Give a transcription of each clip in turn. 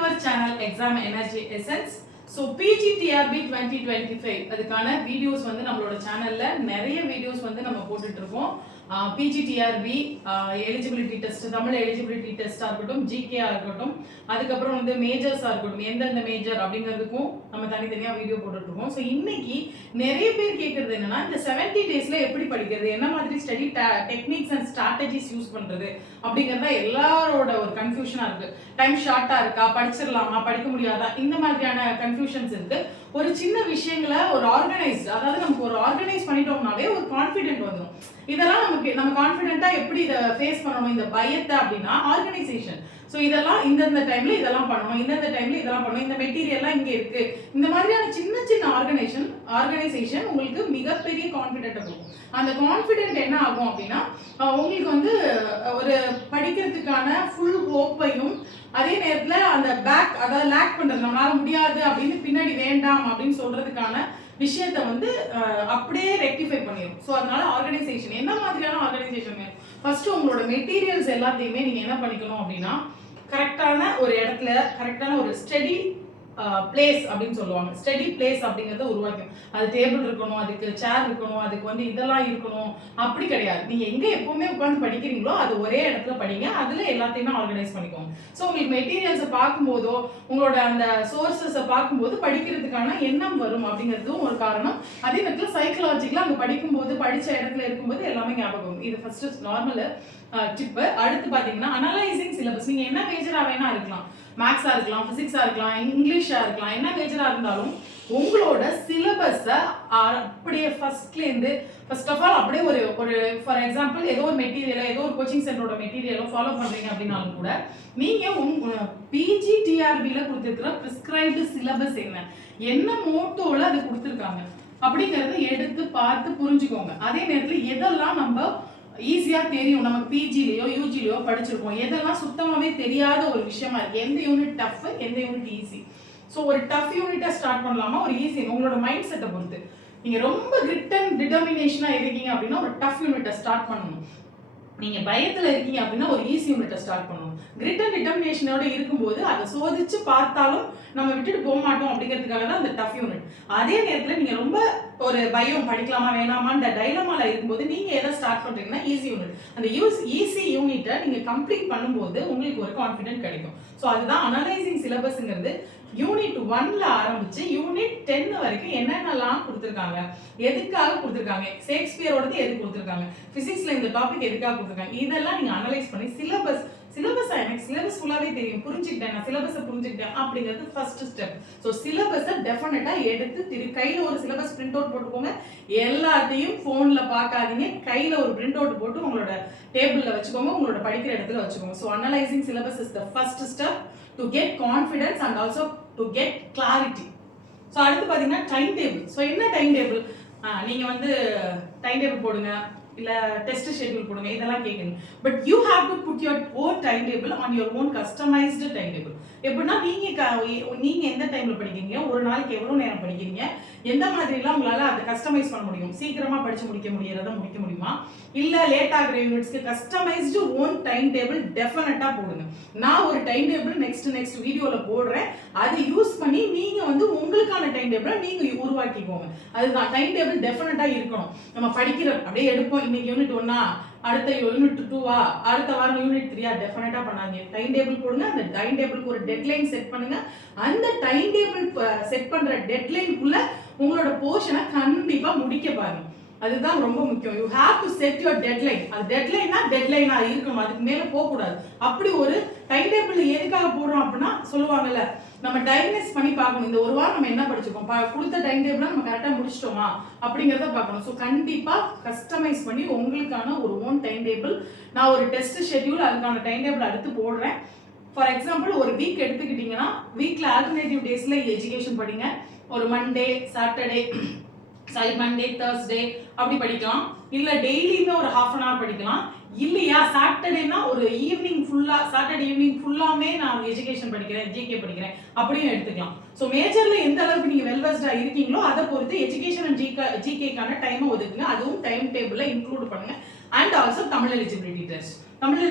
your channel Exam Energy Essence. So PGTRB 2025 அதுக்கான videos வந்து நம்மளோட சேனல்ல நிறைய வீடியோஸ் வந்து நம்ம போட்டுட்டு இருக்கோம். PGTRB eligibility test, Tamil eligibility டெஸ்டா இருக்கட்டும், ஜிகேஆ இருக்கட்டும், அதுக்கப்புறம் வந்து மேஜர்ஸா இருக்கட்டும், எந்தெந்த மேஜர் அப்படிங்கிறதுக்கும் நம்ம தனித்தனியா வீடியோ போட்டுட்டு இருக்கோம். ஸோ இன்னைக்கு நிறைய பேர் கேட்கறது என்னன்னா, இந்த 70 டேஸ்ல எப்படி படிக்கிறது, என்ன மாதிரி study techniques and strategies use பண்றது அப்படிங்கறத எல்லாரோட ஒரு கன்ஃபியூஷனா இருக்கு. டைம் ஷார்ட்டா இருக்கா, படிச்சிடலாமா, படிக்க முடியாதா, இந்த மாதிரியான கன்ஃபியூஷன்ஸ் இருக்கு. ஒரு சின்ன விஷயங்களை ஒரு ஆர்கனைஸ்ட், அதாவது நமக்கு ஒரு ஆர்கனைஸ் பண்ணிட்டோம்னாவே ஒரு கான்ஃபிடென்ட் வந்துடும். இதெல்லாம் நம்ம கான்ஃபிடென்ட்டா எப்படி இதை ஃபேஸ் பண்ணணும் இந்த பயத்தை அப்படின்னா ஆர்கனைசேஷன். ஸோ இதெல்லாம் இந்தந்த டைம்ல இதெல்லாம் பண்ணணும், இந்தந்த டைம்ல இதெல்லாம் பண்ணணும், இந்த மெட்டீரியல்லாம் இங்கே இருக்கு, இந்த மாதிரியான சின்ன சின்ன ஆர்கனைசேஷன் உங்களுக்கு மிகப்பெரிய கான்ஃபிடென்ட்டை கொடுக்கும். அந்த கான்ஃபிடென்ட் என்ன ஆகும் அப்படின்னா உங்களுக்கு வந்து ஒரு படிக்கிறதுக்கான ஃபுல் ஹோப்பையும், அதே நேரத்தில் அந்த அதாவது லேக் பண்றது, நம்மளால முடியாது அப்படின்னு பின்னாடி வேண்டாம் அப்படின்னு சொல்றதுக்கான விஷயத்தை வந்து அப்படியே ரெக்டிஃபை பண்ணிடும். ஸோ அதனால ஆர்கனைசேஷன், என்ன மாதிரியான ஆர்கனைசேஷன்? ஃபர்ஸ்ட் உங்களோட மெட்டீரியல்ஸ் எல்லாத்தையுமே நீங்க என்ன பண்ணிக்கணும் அப்படின்னா, கரெக்டான ஒரு இடத்துல, கரெக்டான ஒரு ஸ்டடி பிளேஸ் அப்படின்னு சொல்லுவாங்க. ஸ்டடி பிளேஸ் அப்படிங்கறத உருவாக்கும். அது டேபிள் இருக்கணும், அதுக்கு சேர் இருக்கணும், அதுக்கு வந்து இதெல்லாம் இருக்கணும், அப்படி கிடையாது. நீங்க எங்க எப்பவுமே உட்கார்ந்து படிக்கிறீங்களோ அது ஒரே இடத்துல படிங்க, அதுல எல்லாத்தையுமே ஆர்கனைஸ் பண்ணிக்கோங்க. ஸோ உங்களுக்கு மெட்டீரியல்ஸை பார்க்கும்போதோ, உங்களோட அந்த சோர்சஸை பார்க்கும்போது படிக்கிறதுக்கான எண்ணம் வரும் அப்படிங்கிறதும் ஒரு காரணம். அதே நேரத்தில் சைக்கலாஜிக்கலா அங்க படிக்கும்போது, படிச்ச இடத்துல இருக்கும்போது எல்லாமே ஞாபகம். இது ஃபர்ஸ்ட் நார்மல் டிப்பு. அடுத்து பாத்தீங்கன்னா அனலைசிங் சிலபஸ். நீங்க என்ன மேஜரா வேணா இருக்கலாம், மேக்ஸா இருக்கலாம், பிசிக்ஸா இருக்கலாம், இங்கிலீஷா இருக்கலாம், என்ன மேஜரா இருந்தாலும் உங்களோட சிலபஸை அப்படியே ஃபர்ஸ்ட் ஆஃப் ஆல் அப்படியே ஒரு ஃபார் எக்ஸாம்பிள் ஏதோ ஒரு மெட்டீரியலோ, ஏதோ ஒரு கோச்சிங் சென்டரோட மெட்டீரியலோ ஃபாலோ பண்றீங்க அப்படின்னாலும் கூட நீங்க PGTRBல கொடுத்துருக்கிற பிரிஸ்கிரைப்டு சிலபஸ் என்ன மோட்டோல அது கொடுத்துருக்காங்க அப்படிங்கறத எடுத்து பார்த்து புரிஞ்சுக்கோங்க. அதே நேரத்தில் எதெல்லாம் நம்ம ஈஸியா தெரியும், நமக்கு பிஜிலயோ யூஜிலயோ படிச்சிருக்கோம், எதெல்லாம் சுத்தமாவே தெரியாத ஒரு விஷயமா இருக்கு, எந்த யூனிட் டஃப், எந்த யூனிட் ஈஸி. ஸோ ஒரு டஃப் யூனிட்டை ஸ்டார்ட் பண்ணலாமா, ஒரு ஈஸி, உங்களோட மைண்ட் செட்டை பொறுத்து. நீங்க ரொம்ப கிரிட் அண்ட் டிட்டர்மினேஷனா இருக்கீங்க அப்படின்னா ஒரு டஃப் யூனிட்டை ஸ்டார்ட் பண்ணணும். நீங்க பயத்துல இருக்கீங்க அப்படின்னா ஒரு ஈஸி யூனிட்டை ஸ்டார்ட் பண்ணணும். கிரிட் அண்ட் டிட்டர்மினேஷனோட இருக்கும்போது அதை சோதிச்சு பார்த்தாலும் நம்ம விட்டுட்டு போக மாட்டோம் அப்படிங்கிறதுக்காக தான் அந்த டஃப் யூனிட். அதே நேரத்தில் நீங்க ரொம்ப ஒரு பயம், படிக்கலாமா வேணாமான்ற டைலமால இருக்கும்போது நீங்க எதை ஸ்டார்ட் பண்றீங்கன்னா ஈஸி யூனிட். அந்த ஈஸி யூனிட்டை நீங்க கம்ப்ளீட் பண்ணும்போது உங்களுக்கு ஒரு கான்ஃபிடென்ட் கிடைக்கும். ஸோ அதுதான் அனலைசிங் சிலபஸ்ங்கிறது. யூனிட் 1ல ஆரம்பிச்சு யூனிட் 10 வரைக்கும் என்னென்னலாம் கொடுத்துருக்காங்க, எதுக்காக கொடுத்துருக்காங்க, ஷேக்ஸ்பியரோடது எதுக்கு கொடுத்துருக்காங்க, பிசிக்ஸ்ல இந்த டாபிக் எதுக்காக கொடுத்துருக்காங்க, இதெல்லாம் நீங்க அனலைஸ் பண்ணி சிலபஸ் எனக்கு சிலபஸ் ஃபுல்லாவே தெரியும், புரிஞ்சுக்கிட்டேன், நான் சிலபஸை புரிஞ்சுக்கிட்டேன் அப்படிங்கிறது ஃபர்ஸ்ட் ஸ்டெப். ஸோ சிலபஸை டெஃபினட்டா எடுத்து கையில ஒரு சிலபஸ் பிரிண்ட் அவுட் போட்டுக்கோங்க. எல்லாத்தையும் போன்ல பார்க்காதீங்க, கையில ஒரு பிரிண்ட் அவுட் போட்டு உங்களோட டேபிள்ல வச்சுக்கோங்க, உங்களோட படிக்கிற இடத்துல வச்சுக்கோங்க. So analysing syllabus is the first step to get confidence and also to get clarity. So அடுத்து பார்த்தீங்கன்னா டைம் டேபிள். ஸோ என்ன டைம் டேபிள்? நீங்க வந்து டைம் டேபிள் போடுங்க, இல்ல டெஸ்ட் ஷெட்யூல் போடுங்க, இதெல்லாம் கேட்குறீங்க. But you have to put your own time table on your own customised time table. எப்படின்னா நீங்க எந்த டைம்ல படிக்கிறீங்க, ஒரு நாளைக்கு எவ்வளவு நேரம் படிக்கிறீங்க, எந்த மாதிரிலாம் உங்களால அதை கஸ்டமைஸ் பண்ண முடியும், சீக்கிரமா படிச்சு முடிக்க முடியுமா, இல்ல லேட் ஆகிற யூனிட்ஸ்க்கு கஸ்டமைஸ்டு ஓன் டைம் டேபிள் டெஃபினட்டா போடுங்க. நான் ஒரு டைம் டேபிள் நெக்ஸ்ட் வீடியோல போடுறேன், அதை யூஸ் பண்ணி நீங்க வந்து உங்களுக்கான டைம் டேபிளை நீங்க உருவாக்கிக்கோங்க. அதுதான் டைம் டேபிள் டெஃபினட்டா இருக்கணும். நம்ம படிக்கிற அப்படியே எடுப்போம், இன்னைக்கு யூனிட் 1, அடுத்த யூனிட் 2, அடுத்த வாரம் யூனிட் 3 டெஃபினட்டா பண்ணாங்க. டைம் டேபிள் போடுங்க, அந்த டைம் டேபிளுக்கு ஒரு டெட்லைன் செட் பண்ணுங்க. அந்த டைம் டேபிள் செட் பண்ற டெட்லைனுக்குள்ள உங்களோட போர்ஷனை கண்டிப்பா முடிக்க பாருங்க. அதுதான் ரொம்ப முக்கியம். You have to set your deadline. அது டெட்லைனா இருக்கணும், அதுக்கு மேல போக கூடாது. அப்படி ஒரு டைம் டேபிள் எதுக்காக போடுறோம் அப்படின்னா, சொல்லுவாங்கல்ல, நம்ம டைம்லைஸ் பண்ணி பார்க்கணும். இந்த ஒரு வாரம் நம்ம என்ன படிச்சிருக்கோம், கொடுத்த டைம் டேபிள நம்ம கரெக்டா முடிச்சிட்டோமா அப்படிங்கறத பார்க்கணும். ஸோ கண்டிப்பா கஸ்டமைஸ் பண்ணி உங்களுக்கான ஒரு ஓன் டைம் டேபிள். நான் ஒரு டெஸ்ட் ஷெட்யூல், அதுக்கான டைம் டேபிள் அடுத்து போடுறேன். ஃபார் எக்ஸாம்பிள் ஒரு வீக் எடுத்துக்கிட்டீங்கன்னா, வீக்ல ஆல்டர்னேட்டிவ் டேஸ்ல எஜுகேஷன் படிங்க. ஒரு மண்டே, தேர்ஸ்டே அப்படி படிக்கலாம். இல்ல டெய்லியுமே ஒரு ½ an hour படிக்கலாம். இல்லையா சாட்டர்டேனா ஒரு சாட்டர்டே ஈவினிங் ஃபுல்லாமே நான் எஜுகேஷன் படிக்கிறேன், ஜிகே படிக்கிறேன் அப்படின்னு எடுத்துக்கலாம். ஸோ மேஜர்ல எந்த அளவுக்கு நீங்க வெல்வெஸ்டா இருக்கீங்களோ அதை பொறுத்து எஜுகேஷன் அண்ட் ஜிகேக்கான டைமை ஒதுக்குங்க. அதுவும் டைம் டேபிள்ல இன்க்ளூட் பண்ணுங்க. And also Tamil eligibility test. Tamil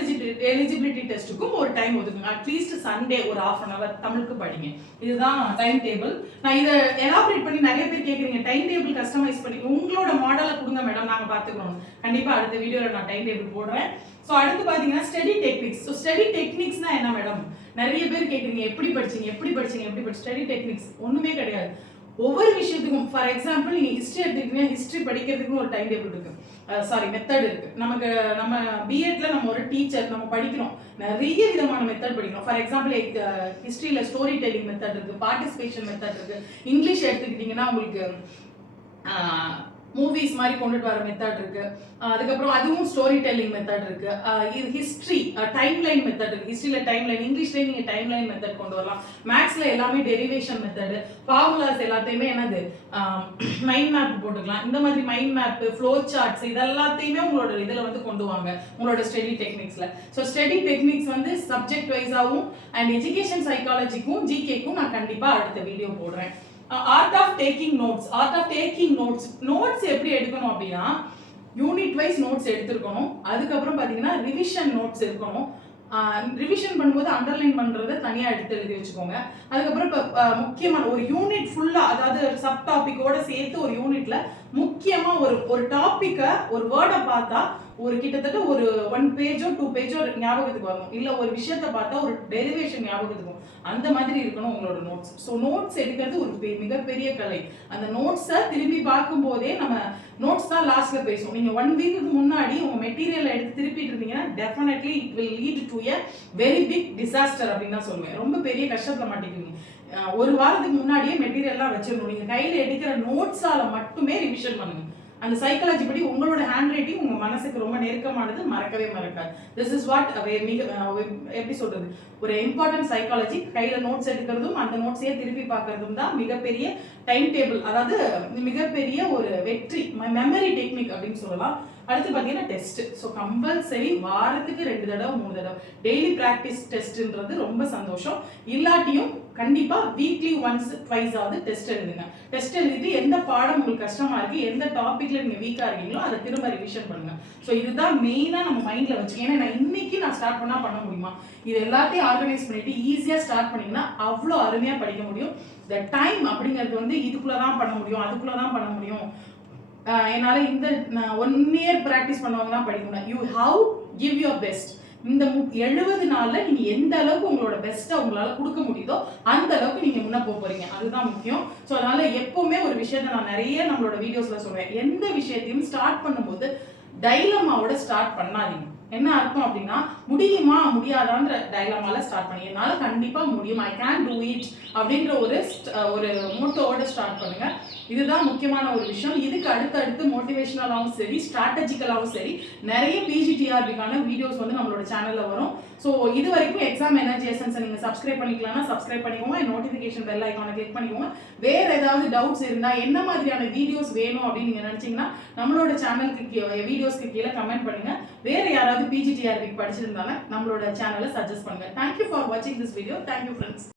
eligibility டெஸ்ட்டுக்கும் ஒரு டைம் ஒதுக்குங்க. அட்லீஸ்ட் சண்டே ஒரு ½ அன் அவர் தமிழுக்கு படிங்க. இதுதான் டைம் டேபிள். நான் இதை எலாபரேட் பண்ணி நிறைய பேர் கேட்குறீங்க, டைம் டேபிள் கஸ்டமைஸ் பண்ணி உங்களோட மாடலை கொடுங்க மேடம், நாங்கள் பார்த்துக்கிறோம். கண்டிப்பாக அடுத்த வீடியோவில் நான் டைம் டேபிள் போடுறேன். ஸோ அடுத்து பார்த்தீங்கன்னா ஸ்டடி டெக்னிக்ஸ். ஸோ ஸ்டடி டெக்னிக்ஸ்னா என்ன மேடம், நிறைய பேர் கேட்குறீங்க, எப்படி படிச்சீங்க. ஸ்டடி டெக்னிக்ஸ் ஒன்றுமே கிடையாது. ஒவ்வொரு விஷயத்துக்கும், ஃபார் எக்ஸாம்பிள் நீங்கள் ஹிஸ்ட்ரி எடுத்துக்கிட்டீங்கன்னா ஹிஸ்ட்ரி படிக்கிறதுக்குன்னு ஒரு டைம் டேபிள் இருக்கு, மெத்தட் இருக்கு. நம்ம பிஎட்ல நம்ம ஒரு டீச்சர் நம்ம படிக்கிறோம், நிறைய விதமான மெத்தட் படிக்கிறோம். ஃபார் எக்ஸாம்பிள் ஹிஸ்ட்ரியில் ஸ்டோரி டெல்லிங் மெத்தட் இருக்கு, பார்ட்டிசிபேஷன் மெத்தட் இருக்கு. இங்கிலீஷ் எடுத்துக்கிட்டிங்கன்னா உங்களுக்கு மூவிஸ் மாதிரி கொண்டுட்டு வர மெத்தட் இருக்கு. அதுக்கப்புறம் அதுவும் ஸ்டோரி டெல்லிங் மெத்தட் இருக்கு. இது ஹிஸ்ட்ரி டைம் லைன் மெத்தட் இருக்கு. ஹிஸ்ட்ரியில் டைம் லைன், இங்கிலீஷ்லேயே நீங்கள் டைம் லைன் மெத்தட் கொண்டு வரலாம். மேக்ஸில் எல்லாமே டெரிவேஷன் மெத்தடு, ஃபார்முலாஸ் எல்லாத்தையுமே என்னது மைண்ட் மேப் போட்டுக்கலாம். இந்த மாதிரி மைண்ட் மேப், ஃப்ளோ சார்ட்ஸ் இதெல்லாத்தையுமே உங்களோட இதில் வந்து கொண்டு வாங்க உங்களோட ஸ்டடி டெக்னிக்ஸில். ஸோ ஸ்டடி டெக்னிக்ஸ் வந்து சப்ஜெக்ட் வைஸாகவும் அண்ட் எஜுகேஷன் சைக்காலஜிக்கும் ஜிகேக்கும் நான் கண்டிப்பாக அடுத்த வீடியோ போடுறேன். ஆர்ட் ஆஃப் டேக்கிங் நோட்ஸ் எப்படி எடுக்கணும் அப்படின்னா யூனிட் வைஸ் நோட்ஸ் எடுத்துருக்கணும். அதுக்கப்புறம் பார்த்தீங்கன்னா ரிவிஷன் நோட்ஸ் இருக்கணும். ரிவிஷன் பண்ணும்போது அண்டர்லைன் பண்ணுறதை தனியாக எடுத்து எழுதி வச்சுக்கோங்க. அதுக்கப்புறம் இப்போ முக்கியமான ஒரு யூனிட் ஃபுல்லாக, அதாவது சப் டாப்பிக்கோட சேர்த்து ஒரு யூனிட்ல முக்கியமாக ஒரு டாப்பிக்கை ஒரு வேர்டை பார்த்தா ஒரு கிட்டத்தட்ட ஒரு 1 பேஜோ 2 பேஜோ ஞாபகத்துக்கு வரணும். இல்லை ஒரு விஷயத்தை பார்த்தா ஒரு டெரிவேஷன் ஞாபகத்துக்கு வரும். அந்த மாதிரி இருக்கணும் உங்களோட நோட்ஸ். ஸோ நோட்ஸ் எடுக்கிறது ஒரு மிகப்பெரிய கலை. அந்த நோட்ஸை திருப்பி பார்க்கும் போதே நம்ம நோட்ஸ் தான் லாஸ்ட்ல பேசுவோம். நீங்கள் 1 வீக்குக்கு முன்னாடி உங்கள் மெட்டீரியலை எடுத்து திருப்பிட்டு இருந்தீங்கன்னா definitely it will lead to a very big disaster அப்படின்னு தான் சொல்லுவேன். ரொம்ப பெரிய கஷ்டத்தில் மாட்டிக்குவீங்க. ஒரு வாரத்துக்கு முன்னாடியே மெட்டீரியல்லாம் வச்சிடணும். நீங்கள் கையில் எடுக்கிற நோட்ஸால மட்டுமே ரிவிஷன் பண்ணுங்க. அந்த சைக்காலஜி படி உங்களோட ஹேண்ட் ரைட்டிங் உங்க மனசுக்கு ரொம்ப நெருக்கமானது, மறக்கவே மறக்காது. திஸ் இஸ் வாட் எப்படி சொல்றது, ஒரு இம்பார்ட்டன்ட் சைக்காலஜி. கையில நோட்ஸ் எடுக்கிறதும் அந்த நோட்ஸையே திருப்பி பார்க்கறதும் தான் மிகப்பெரிய டைம் டேபிள், அதாவது மிகப்பெரிய ஒரு வெற்றி, மெமரி டெக்னிக் அப்படின்னு சொல்லலாம். அடுத்து பார்த்தீங்கன்னா டெஸ்ட். ஸோ கம்பல்சரி வாரத்துக்கு 2 தடவை 3 தடவை டெய்லி ப்ராக்டிஸ் டெஸ்ட்ன்றது ரொம்ப சந்தோஷம். இல்லாட்டியும் கண்டிப்பா வீக்லி ஒன்ஸ் ட்வைஸ் ஆகுது டெஸ்ட் எழுதுங்க. டெஸ்ட் எழுதிட்டு எந்த பாடம் உங்களுக்கு கஷ்டமா இருக்கு, எந்த டாபிக்ல நீங்க வீக்கா இருக்கீங்களோ அதை திரும்ப ரிவிஷன் பண்ணுங்க. ஸோ இதுதான் மெயினா நம்ம மைண்ட்ல வச்சு, ஏன்னா இன்னைக்கு நான் ஸ்டார்ட் பண்ண முடியுமா, இது எல்லாத்தையும் ஆர்கனைஸ் பண்ணிட்டு ஈஸியா ஸ்டார்ட் பண்ணீங்கன்னா அவ்வளோ அருமையா படிக்க முடியும். இந்த டைம் அப்படிங்கிறது வந்து இதுக்குள்ளதான் பண்ண முடியும், அதுக்குள்ளதான் பண்ண முடியும், என்னால இந்த 1 இயர் ப்ராக்டிஸ் பண்ணவங்க தான் படிக்க முடியும். You have give your best. இந்த 70 நாள்ல நீங்க எந்த அளவுக்கு உங்களோட பெஸ்ட்டை உங்களால கொடுக்க முடியுதோ அந்த அளவுக்கு நீங்க முன்ன போறீங்க. அதுதான் முக்கியம். ஸோ அதனால எப்பவுமே ஒரு விஷயத்த நான் நிறைய நம்மளோட வீடியோஸ்ல சொல்றேன், எந்த விஷயத்தையும் ஸ்டார்ட் பண்ணும்போது டைலமாவோட ஸ்டார்ட் பண்ணாதீங்க. என்ன அர்த்தம் அப்படின்னா, முடியுமா முடியாதான்ற டைலமால ஸ்டார்ட் பண்ணி என்னால கண்டிப்பா முடியும், ஐ கேன் டூ இட் அப்படின்ற ஒரு மோட்டோவோட ஸ்டார்ட் பண்ணுங்க. இதுதான் முக்கியமான ஒரு விஷயம். இதுக்கு அடுத்தடுத்து மோட்டிவேஷனலாகவும் சரி, ஸ்ட்ராட்டஜிக்கலாகவும் சரி, நிறைய பிஜிடிஆர்பிக்கான வீடியோஸ் வந்து நம்மளோட சேனல்ல வரும். ஸோ இது வரைக்கும் எக்ஸாம் எனர்ஜி எசன்ஸை நீங்கள் சப்ஸ்கிரைப் பண்ணிக்கலாம்னா சப்ஸ்கிரைப் பண்ணிக்கோங்க. நோட்டிஃபிகேஷன் பெல் ஐக்கானை கிளிக் பண்ணிக்கோங்க. வேறு ஏதாவது டவுட்ஸ் இருந்தால், என்ன மாதிரியான வீடியோஸ் வேணும் அப்படின்னு நீங்கள் நினச்சிங்கன்னா நம்மளோட சேனலுக்கு வீடியோஸ்க்கு கீழே கமெண்ட் பண்ணுங்க. வேறு யாராவது பிஜிடிஆர்பி படிச்சிருந்தாலும் நம்மளோட சேனலை சஜஸ்ட் பண்ணுங்க. தேங்க்யூ ஃபார் வாட்சிங் திஸ் வீடியோ. Thank you friends.